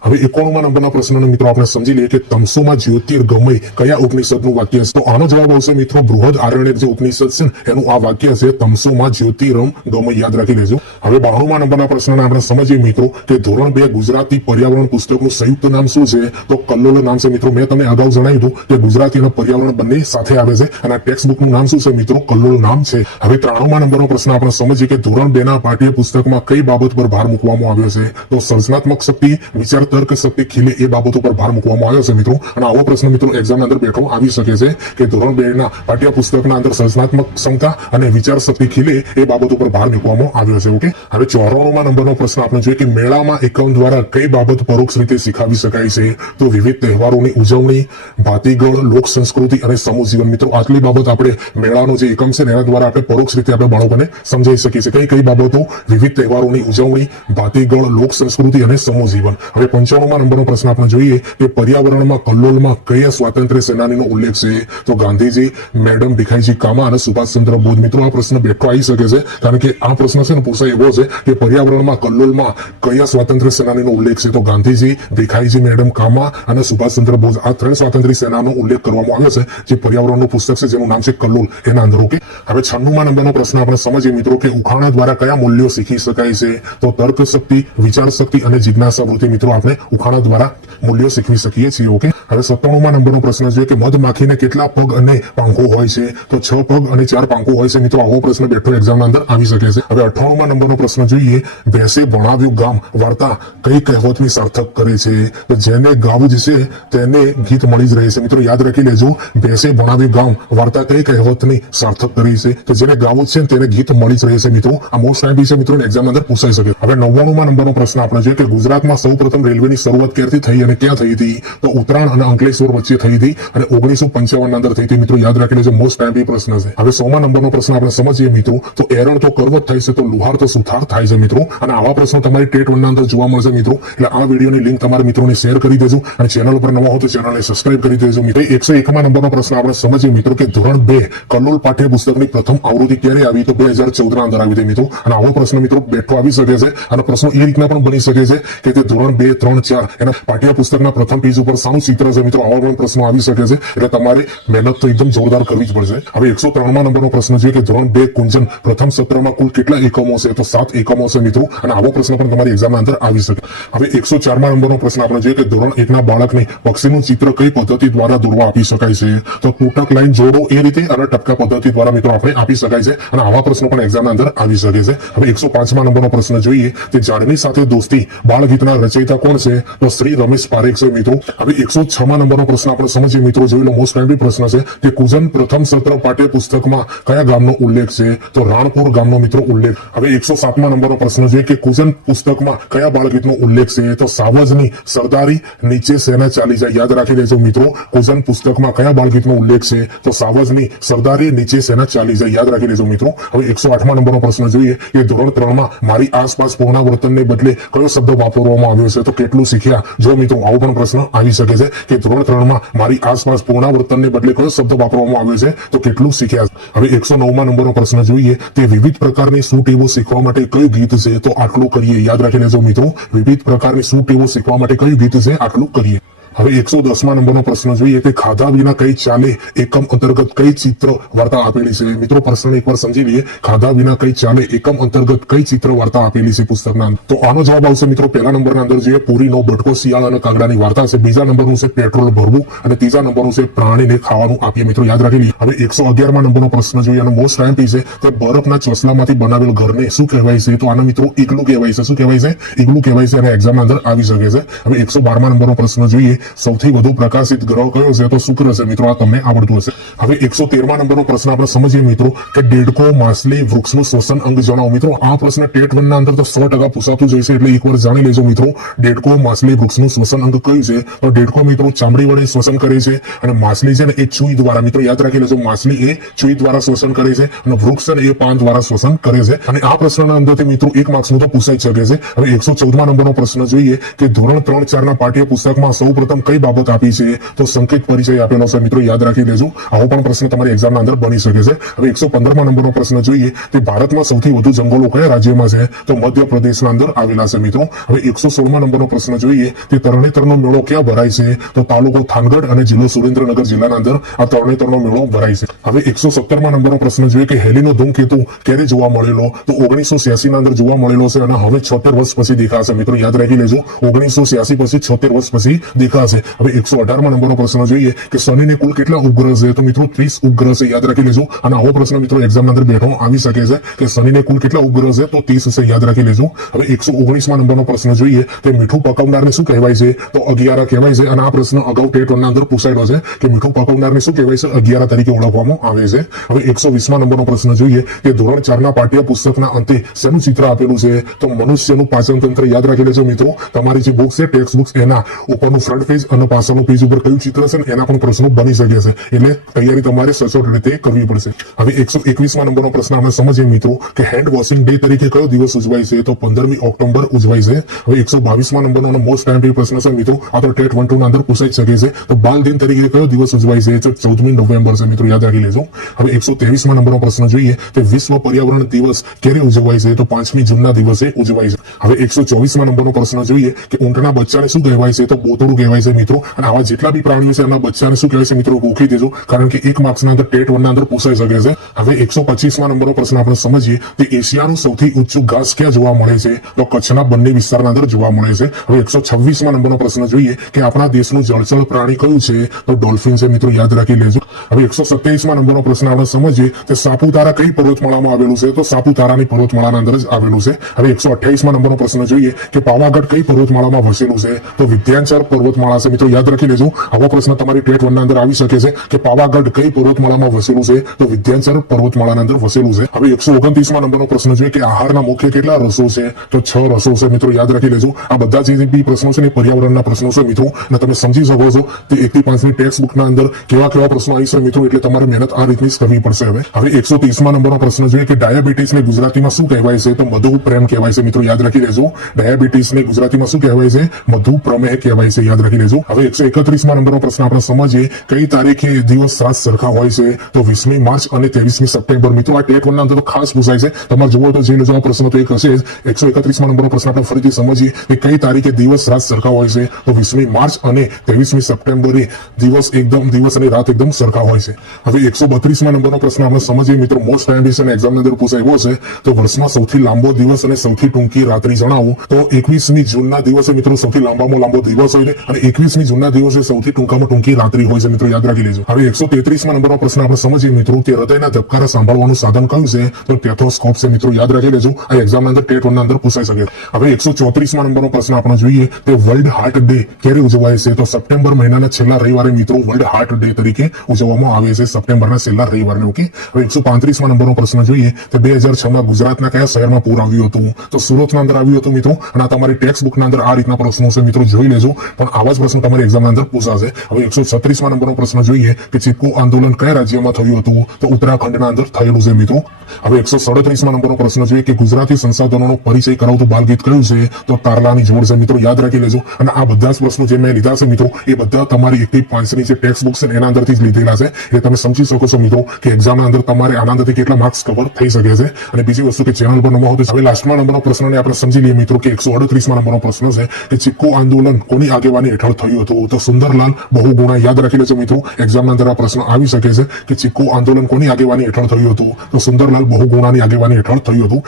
Speaker 1: હવે એકોણમાં નંબરના પ્રશ્નનો મિત્રો આપણે સમજી લઈએ કે તમસોમાં જ્યોતિર્ગમય જ્યોતિર ગમય કયા ઉપનિષદનું વાક્ય છે? તો આનો જવાબ આવશે મિત્રો, બૃહદ આરણ્યક જે ઉપનિષદ છે એનું આ વાક્ય છે, તમસોમાં જ્યોતિરમ ગમય. યાદ રાખી લેજો. હવે બાણુંમાં નંબરના પ્રશ્નને આપણે સમજીએ મિત્રો કે ધોરણ બે ગુજરાતી પર્યાવરણ પુસ્તકનું સંયુક્ત નામ શું છે? તો કલ્લોલ નામ છે મિત્રો. મેં તમને અગાઉ જણાવ્યું કે ગુજરાતી અને પર્યાવરણ બંને સાથે આવે છે અને ટેક્સ્ટ બુકનું નામ શું છે મિત્રો? કલ્લોલ નામ છે. હવે ત્રાણુંમાં નંબરનો પ્રશ્ન આપણે સમજીએ કે ધોરણ બે ના પાઠ્ય પુસ્તકમાં કઈ બાબત પર ભાર મૂકવામાં આવ્યો છે? તો સર્જનાત્મક શક્તિ, વિચાર તર્ક શક્તિ ખીલે એ બાબતો પર ભાર મૂકવામાં આવ્યો છે મિત્રો. અને આવો પ્રશ્ન મિત્રો એક્ઝામ અંદર બેઠો આવી શકે છે કે ધોરણ બે ના પાઠ્ય પુસ્તકના અંદર સર્જનાત્મક ક્ષમતા અને વિચાર શક્તિ ખીલે એ બાબતો પર ભાર મૂકવામાં આવ્યો છે. ઓકે? હવે ચોરાણુંમાં નંબરનો પ્રશ્ન આપણે જોઈએ કે મેળામાં એકમ દ્વારા કઈ બાબત પરોક્ષ રીતે શીખાવી શકાય છે? તો વિવિધ તહેવારોની ઉજવણી, ભાતીગળ, લોક સંસ્કૃતિ અને સમૂહ જીવન. મિત્રો, આટલી બાબત આપણે મેળાનો જે એકમ છે એના દ્વારા આપણે પરોક્ષ રીતે આપણે બાળકોને સમજાવી શકીએ છીએ. કઈ કઈ બાબતો, વિવિધ તહેવારોની ઉજવણી, ભાતીગળ, લોક સંસ્કૃતિ અને સમૂહ જીવન. હવે પંચાણુંમાં નંબરનો પ્રશ્ન આપણે જોઈએ કે પર્યાવરણમાં કલ્લોલમાં કયા સ્વાતંત્ર્ય સેનાનીનો ઉલ્લેખ છે? તો ગાંધીજી, મેડમ ભીખાઈજી કામા અને સુભાષચંદ્ર બોઝ. મિત્રો, આ પ્રશ્ન બેઠો આવી શકે છે, કારણ કે આ પ્રશ્ન છે ને પૂછાય એવો છે કે પર્યાવરણમાં કલ્લોલમાં કયા સ્વાતંત્ર્ય સેનાનીનો ઉલ્લેખ છે તો ગાંધીજી ભીખાઈજી મેડમ કામા અને સુભાષચંદ્ર બોઝ આ ત્રણ સ્વાતંત્ર્ય સેનાનો ઉલ્લેખ કરવામાં આવ્યો છે જે પર્યાવરણનું પુસ્તક છે જેનું નામ છે કલ્લોલ એના અંદર ઓકે હવે છન્નુમાં નંબરનો પ્રશ્ન આપણે સમજીએ મિત્રો કે ઉખાણા દ્વારા કયા મૂલ્યો શીખી શકાય છે તો તર્ક શક્તિ વિચાર શક્તિ અને જિજ્ઞાસા વૃત્તિ મિત્રો આપણે ઉખાણા દ્વારા મૂલ્યો શીખવી શકીએ છીએ ઓકે હવે સત્તાણુંમાં નંબરનો પ્રશ્ન છે કે મધમાખીને કેટલા પગ અને પાંખો હોય છે તો છ પગ અને ચાર પાંખો હોય છે મિત્રો આવો પ્રશ્ન બેઠો એક્ઝામના અંદર આવી શકે છે હવે અઠાણુંમાં નંબરનો પ્રશ્ન જોઈએ. ભેંસે ભણાવ્યું ગામ વાર્તા કઈ કહેવતની સાર્થક કરે છે? જેને ગાવું જ છે, તેને ગીત મળી જ રહે છે. મિત્રો, યાદ રાખી લેજો, ભેંસે ભણાવ્યું ગામ વાર્તા કઈ કહેવતની સાર્થક કરી છે? તો જેને ગાવું છે તેને ગીત મળી જ રહે છે, મિત્રો. આ મોસ્ટ ટાઈમ છે, મિત્રો એક્ઝામ અંદર પૂછાઈ શકે. હવે નવ્વાણુંમાં નંબરનો પ્રશ્ન આપણે છે કે ગુજરાતમાં સૌ પ્રથમ રેલવેની શરૂઆત ક્યારથી થઈ અને ક્યાં થઈ હતી? તો ઉત્તરાયણ અને અંકલેશ્વર વચ્ચે થઈ હતી અને ઓગણીસો પંચાવન અંદર થઈ હતી. મિત્રો, યાદ રાખી લેજો મોસ્ટ ટાઈમ પ્રશ્ન છે. હવે સોમાં નંબરનો પ્રશ્ન આપણે સમજીએ, મિત્રો. તો એરણ તો કરવો જ છે તો લુહાર તો સુથાર થાય છે મિત્રો. અને આવા પ્રશ્નો તમારી ટેટ વનના અંદર જોવા મળશે મિત્રો. એટલે આ વિડીયોની લિંક તમારા મિત્રોને શેર કરી દેજો. અને ચેનલ ઉપર નવા હો તો ચેનલને સબસ્ક્રાઇબ કરી દેજો મિત્રો. એકસો એકમાં નંબરનો પ્રશ્ન આપણે સમજીએ મિત્રો કે ધોરણ બે, કલોલ પાઠ્ય પુસ્તકની પ્રથમ આવૃત્તિ ક્યારે આવી? તો બે હજાર ચૌદ ના અંદર આવી હતી મિત્રો. અને આવો પ્રશ્ન મિત્રો બેઠો આવી શકે છે. અને પ્રશ્નો એ રીતના પણ બની શકે છે કે તે ધોરણ બે, ત્રણ, ચાર એના પાઠ્ય પુસ્તકના પ્રથમ પેજ ઉપર સારું ચિત્ર છે મિત્રો. આવા પણ પ્રશ્નો આવી શકે છે. એટલે તમારે મહેનત તો એકદમ જોરદાર કરવી જ પડશે. હવે એકસો ત્રણમાં નંબરનો પ્રશ્ન છે કે ધોરણ બે, કુંજન પ્રથમ સત્રમાં કુલ કેટલા એકમો છે તો સાત એકમો મિત્રો. અને આવો પ્રશ્ન પણ તમારી એક્ઝામના અંદર આવી શકે. હવે એકસો ચારમાં નંબરનો પ્રશ્ન આપણે જોઈએ કે ધોરણ એકના બાળકને પક્ષીનું ચિત્ર કઈ પદ્ધતિ દ્વારા દોરવા આપી શકાય છે? તો તૂટક લાઈન જોડો એ રીતે અને ટપકા પદ્ધતિ દ્વારા મિત્રો આપણે આપી શકાય છે. અને આવા પ્રશ્નો પણ એક્ઝામના અંદર આવી શકે છે. હવે એકસો પાંચમા નંબરનો પ્રશ્ન જોઈએ કે ઝાડની સાથે દોસ્તી બાળગીતના રચયિતા કોણ છે? તો શ્રી રમેશ પારેખ છે મિત્રો. હવે એકસો છ નંબરનો પ્રશ્ન આપણે સમજીએ મિત્રો. જોઈ લો મોસ્ટ ટાઈમ પ્રશ્ન છે કે કુજન પ્રથમ સત્ર પાઠ્ય પુસ્તકમાં કયા ગામનો ઉલ્લેખ છે? તો રાણપુર ગામનો મિત્રો ઉલ્લેખ હવે એકસો સાતમા નંબરનો પ્રશ્ન છે કે કુજન પુસ્તકમાં કયા બાળગીતનો ઉલ્લેખ છે તો સાવજની સરદારી નીચે સેના ચાલી જાય યાદ રાખી લેજો મિત્રો કુજન પુસ્તકમાં કયા બાળગીતનો ઉલ્લેખ છે તો સાવજની સરદારી નીચે સેના ચાલી જાય યાદ રાખી લેજો મિત્રો હવે એકસો આઠમા નંબરનો પ્રશ્ન જોઈએ કે ધોરણ ત્રણમાં મારી આસપાસ પુનરાવર્તનને બદલે કયો શબ્દ વાપરવામાં આવ્યો છે? તો કેટલું શીખ્યા? જો મિત્રો, આવો પણ પ્રશ્ન આવી શકે છે કે ધોરણ ત્રણમાં મારી આસપાસ પુનરાવર્તનને બદલે કયો શબ્દ વાપરવામાં આવ્યો છે? તો કેટલું શીખ્યા? હવે એકસો નવમાં નંબરનો પ્રશ્ન જોઈએ, તે વિવિધ પ્રકારની શું ટેવો શીખવા માટે કયું ગીત છે? તો આટલું કરીએ. યાદ રાખી લેજો મિત્રો, વિવિધ પ્રકારની શું ટેવો શીખવા માટે કયું ગીત છે? આટલું કરીએ. હવે એકસો દસમા નંબરનો પ્રશ્ન જોઈએ કે ખાધા વિના કઈ ચાલે? એકમ અંતર્ગત કઈ ચિત્ર વાર્તા આપેલી છે? મિત્રો પ્રશ્ન એકવાર સમજી લઈએ ખાધા વિના કઈ ચાલે? એકમ અંતર્ગત કઈ ચિત્ર વાર્તા આપેલી છે પુસ્તકના? તો આનો જવાબ આવશે મિત્રો, પહેલા નંબરના અંદર જોઈએ પૂરીનો બટકો, શિયાળ અને કાગડાની વાર્તા છે. બીજા નંબરનું છે પેટ્રોલ ભરવું અને ત્રીજા નંબરનું છે પ્રાણીને ખાવાનું આપીએ. મિત્રો, યાદ રાખી હવે એકસો અગિયારમાં નંબરનો પ્રશ્ન જોઈએ અને મોસ્ટ એમ્પી છે કે બરફના ચોસલામાંથી બનાવેલ ઘરને શું કહેવાય છે? તો આના મિત્રો, એકલું કહેવાય છે. શું કહેવાય છે? iglu કહેવાય છે અને એક્ઝામના અંદર આવી શકે છે. હવે એકસો બારમા નંબરનો પ્રશ્ન જોઈએ સૌથી વધુ પ્રકાશિત ગ્રહ કયો છે? તો શુક્ર છે મિત્રો, આ તમને આવડતું હશે. હવે એકસો તેરમા નંબરનો પ્રશ્ન આપણે સમજીએ મિત્રો, કે દેડકો, માછલી, વૃક્ષનું શ્વસન અંગ જણાવો. મિત્રો, આ પ્રશ્ન ટેટ વન ના અંદર તો સો ટકા પૂછાતું જ હશે, એટલે એકવાર જાણી લેજો મિત્રો, દેડકો, માછલી, વૃક્ષનું શ્વસન અંગ કયું છે? તો દેડકો મિત્રો ચામડી વડે શ્વસન કરે છે અને માછલી છે ને એ ચુઈ દ્વારા, મિત્રો યાદ રાખી લેજો, માછલી એ ચૂઈ દ્વારા શ્વસન કરે છે અને વૃક્ષ છે ને એ પાન દ્વારા શ્વસન કરે છે. અને આ પ્રશ્નના અંદરથી મિત્રો એક માર્ક્સનું તો પૂછાઈ શકે છે. હવે એકસો ચૌદમા નંબરનો પ્રશ્ન જોઈએ કે ધોરણ ત્રણ ચારના પાઠ્ય પુસ્તકમાં સૌ પ્રથમ કઈ બાબત આપી છે, તો સંકેત પરિચય આપેલો છે. મિત્રો, યાદ રાખી લેજો. આવો પણ પ્રશ્ન તમારી એક્ઝામના અંદર બની શકે છે. હવે એકસો પંદરમા નંબરનો પ્રશ્ન જોઈએ તે ભારતમાં સૌથી વધુ જંગલો કયા રાજ્યમાં છે? તો મધ્યપ્રદેશના અંદર આવેલા છે, મિત્રો. હવે એકસો સોળમા નંબરનો પ્રશ્ન જોઈએ, કે તરણેતરનો મેળો ક્યાં ભરાય છે? તો તાલુકો થાનગઢ અને જિલ્લો સુરેન્દ્રનગર જિલ્લાના અંદર આ તરણેતરનો મેળો ભરાય છે. હવે એકસો સત્તરમાં નંબરનો પ્રશ્ન જોઈએ, કે હેલીનો ધૂમકેતુ ક્યારે જોવા મળેલો? તો ઓગણીસો છ્યાસી ના અંદર જોવા મળેલો છે અને હવે છોતેર વર્ષ પછી દેખાશે. મિત્રો, યાદ રાખી લેજો. ઓગણીસો પછી છોતેર વર્ષ પછી દેખાશે. હવે એકસો અઢારમાં નંબરનો પ્રશ્ન જોઈએ કે શનિને કુલ કેટલા ઉપગ્રહ છે? તો મિત્રો ત્રીસ ઉપગ્રહ છે. યાદ રાખી લેજો. અને આવો પ્રશ્ન મિત્રો એક્ઝામ અંદર બેઠો આવી શકે છે કે શનિને કુલ કેટલા ઉપગ્રહ છે? તો ત્રીસ છે. યાદ રાખી લેજો. હવે એકસો ઓગણીસમાં નંબરનો પ્રશ્ન જોઈએ કે મીઠું પકવનારને શું કહેવાય છે? તો અગિયાર કહેવાય છે. અને આ પ્રશ્ન અગાઉ ટેટ વનના અંદર પૂછાયેલો છે કે મીઠું પકવનારને શું કહેવાય છે? અગિયાર તરીકે ઓળખવામાં આવે છે. હવે એકસો વીસમાં નંબરનો પ્રશ્ન જોઈએ કે ધોરણ ચારના પાઠ્ય પુસ્તકના અંતે શેનું ચિત્ર આપેલું છે? તો મનુષ્યનું પાચન તંત્ર યાદ રાખી લેજો મિત્રો. તમારી જે બુક છે ટેક્સ્ટ બુક્સ એના ઉપરનું ફ્રન્ટ પેજ અને પાછળનું પેજ ઉપર કયું ચિત્ર છે એના પણ પ્રશ્નો બની શકે છે. એટલે તૈયારી તમારે સચોટ રીતે કરવી પડશે. હવે એકસો એકવીસમાં નંબરનો પ્રશ્ન આપણે સમજીએ મિત્રો કે હેન્ડ વોશિંગ ડે તરીકે કયો દિવસ ઉજવાય છે? તો પંદરમી ઓક્ટોબર ઉજવાય છે. હવે એકસો બાવીસમાં નંબરનો મોસ્ટ ટાઈમ પ્રશ્ન છે મિત્રો. આ તો ટેટ વન ટુ ના અંદર પૂછાઈ શકે છે. તો બાલ દિન તરીકે કયો દિવસ ઉજવાય છે? ચૌદમી નવેમ્બર છે મિત્રો, યાદ રાખી લેજો. હવે એકસો ત્રેવીસમાં નંબરનો પ્રશ્ન જોઈએ કે વિશ્વ પર્યાવરણ દિવસ ક્યારે ઉજવાય છે? તો પાંચમી જૂનના દિવસે ઉજવાય છે. હવે એકસો ચોવીસમાં નંબરનો પ્રશ્ન જોઈએ કે ઊંટના બચ્ચાને શું કહેવાય છે? તો બોતળું કહેવાય છે મિત્રો. અને આવા જેટલા બી પ્રાણીઓ છે, એમના બચ્ચાને શું કહેવાય છે મિત્રો? ગોખી દેજો. કારણ કે એક માર્ક્સના અંદર ટેટ વનના અંદર પૂછાઈ શકે છે. હવે એકસો પચીસમાં નંબરનો પ્રશ્ન આપણે સમજીએ. કે એશિયાનું સૌથી ઊંચું ઘાસ ક્યાં જોવા મળે છે? તો કચ્છના બંને વિસ્તારના અંદર જોવા મળે છે. હવે એકસો છવ્વીસમાં નંબરનો પ્રશ્ન જોઈએ કે આપણા દેશનું જળચર પ્રાણી કયું છે? તો ડોલ્ફિન છે મિત્રો, યાદ રાખી લેજો. હવે એકસો સત્યાવીસમાં નંબરનો પ્રશ્ન આપણે સમજીએ તો સાપુતારા કઈ પર્વતમાળામાં આવેલું છે? તો સાપુતારાની પર્વતમાળાના અંદર જ આવેલું છે. હવે એકસો અઠ્યાવીસમાં નંબરનો પ્રશ્ન જોઈએ કે પાવાગઢ કઈ પર્વતમાળામાં વસેલું છે? તો વિદ્યાંચર પર્વતમાળા છે મિત્રો યાદ રાખી લેજો. આવો પ્રશ્ન તમારી ટેટ વનના અંદર આવી શકે છે કે પાવાગઢ કઈ પર્વતમાળામાં વસેલું છે? તો વિદ્યાંચર પર્વતમાળાના અંદર વસેલું છે. હવે એકસો ઓગણત્રીસમાં નંબરનો પ્રશ્ન છે કે આહારના મુખ્ય કેટલા રસો છે? તો છ રસો છે મિત્રો, યાદ રાખી લેજો. આ બધા જે પ્રશ્નો છે ને પર્યાવરણના પ્રશ્નો છે મિત્રો. અને તમે સમજી શકો છો કે એક થી પાંચની ટેક્સ્ટ બુકના અંદર કેવા કેવા પ્રશ્નો આવી છે મિત્રો, એટલે તમારે મહેનત આ રીતની કરવી પડશે હવે. હવે એકસો ત્રીસમાં નંબરનો પ્રશ્ન છે કે ડાયાબિટીસને ગુજરાતીમાં શું કહેવાય છે? તો મધુ પ્રેમ કહેવાય છે મિત્રો, યાદ રાખી લેજો. ડાયાબિટીસને ગુજરાતીમાં શું કહેવાય છે? મધુ પ્રમેહ કહેવાય છે, યાદ રાખી લેજો હવે એકસો એકત્રીસમાં નંબરનો પ્રશ્ન આપણે સમજીએ કઈ તારીખે દિવસ રાત સરખા હોય છે? તો વીસમી માર્ચ અને ત્રેવીસમી સપ્ટેમ્બર. મિત્રો, આ ટેટ વનના અંદર ખાસ પૂછાય છે. તમારે જોવો તો જે લેજો પ્રશ્ન તો એક હશે જ. એકસો એકત્રીસમાં નંબરનો પ્રશ્ન આપણે ફરીથી સમજીએ કે કઈ તારીખે દિવસ રાત સરખા હોય છે? તો વીસમી માર્ચ અને ત્રેવીસમી સપ્ટેમ્બરે દિવસ એકદમ, દિવસ અને રાત એકદમ સરખા હોય છે. હવે એકસો બત્રીસમાં નંબરનો પ્રશ્ન આપણે સમજીએ. મિત્રો મોસ્ટ એમ્બિશન એક્ઝામ અંદર પૂછાયો છે. તો વર્ષમાં સૌથી લાંબો દિવસ અને સૌથી ટૂંકી રાત્રિ જણાવો. તો એકવીસમી જૂનના દિવસે મિત્રો સૌથી લાંબામાં લાંબો દિવસ હોય અને એકવીસમી જૂનના દિવસે સૌથી ટૂંકામાં ટૂંકી રાત્રિ હોય છે મિત્રો, યાદ રાખી લેજો. હવે એકસો તેત્રીસમાં નંબરનો પ્રશ્ન આપણે સમજીએ મિત્રો, કે હૃદયના ધબકારા સાંભળવાનું સાધન કયું છે? તો ટેથોસ્કોપ છે મિત્રો, યાદ રાખી લેજો. આ એક્ઝામ અંદર ટેટ વનના અંદર પૂછાઈ શકે. હવે એકસો ચોત્રીસમાં નંબરનો પ્રશ્ન આપણે જોઈએ, તે વર્લ્ડ હાર્ટ ડે ક્યારે ઉજવાય છે? તો સપ્ટેમ્બર મહિનાના છેલ્લા રવિવારે મિત્રો વર્લ્ડ હાર્ટ ડે તરીકે ઉજવવામાં આવે છે સપ્ટેમ્બરના છેલ્લા રવિવારને ઓકે હવે એકસો પાંત્રીસમાં નંબરનો પ્રશ્ન જોઈએ, તો બે હજાર છ માં ગુજરાતના કયા શહેરમાં પૂર આવ્યું હતું? તો સુરતના અંદર આવ્યું હતું મિત્રો, અને તમારી ટેક્સ બુકના અંદર આ રીતના પ્રશ્નો છે મિત્રો, જોઈ લેજો. પણ આવા જ પ્રશ્નો તમારી એક્ઝામના અંદર પૂછાશે હવે એકસો છત્રીસમાં નંબરનો પ્રશ્ન જોઈએ કે ચીપકો આંદોલન કયા રાજ્યમાં થયું હતું? તો ઉત્તરાખંડના અંદર થયેલું છે મિત્રો. હવે એકસો સડત્રીસમાં નંબરનો પ્રશ્ન જોઈએ કે ગુજરાતી સંસાધનોનો પરિચય કરાવતું બાલગીત કયું છે? તો તારલાની જોડ છે મિત્રો, યાદ રાખી લેજો. અને આ બધા જ પ્રશ્નો જે મેં લીધા છે મિત્રો, એ બધા તમારી એકથી પાંચની જે ટેક્સ્ટ બુક છે એના અંદરથી જ લીધેલા છે. એટલે તમે સમજી શકો છો મિત્રો કે એક્ઝામના અંદર તમારે આના અંદરથી કેટલા માર્ક્સ કવર થઈ શકે છે. અને બીજી વસ્તુ કે ચેનલ પર નવા હોય તો હવે લાસ્ટમાં નંબરનો પ્રશ્નને આપણે સમજી લઈએ મિત્રો કે એકસો અડત્રીસમાં નંબરનો પ્રશ્ન છે કે ચિક્કો આંદોલન કોની આગેવાની હેઠળ થયું હતું. તો સુંદરલાલ બહુ ગુણા યાદ રાખી લેજો મિત્રો એક્ઝામના અંદર આ પ્રશ્ન આવી શકે છે કે ચિક્કો આંદોલન કોની આગેવાની હેઠળ થયું હતું? તો સુંદરલાલ બહુ ગુણાની આગેવાની હેઠળ થયું હતું.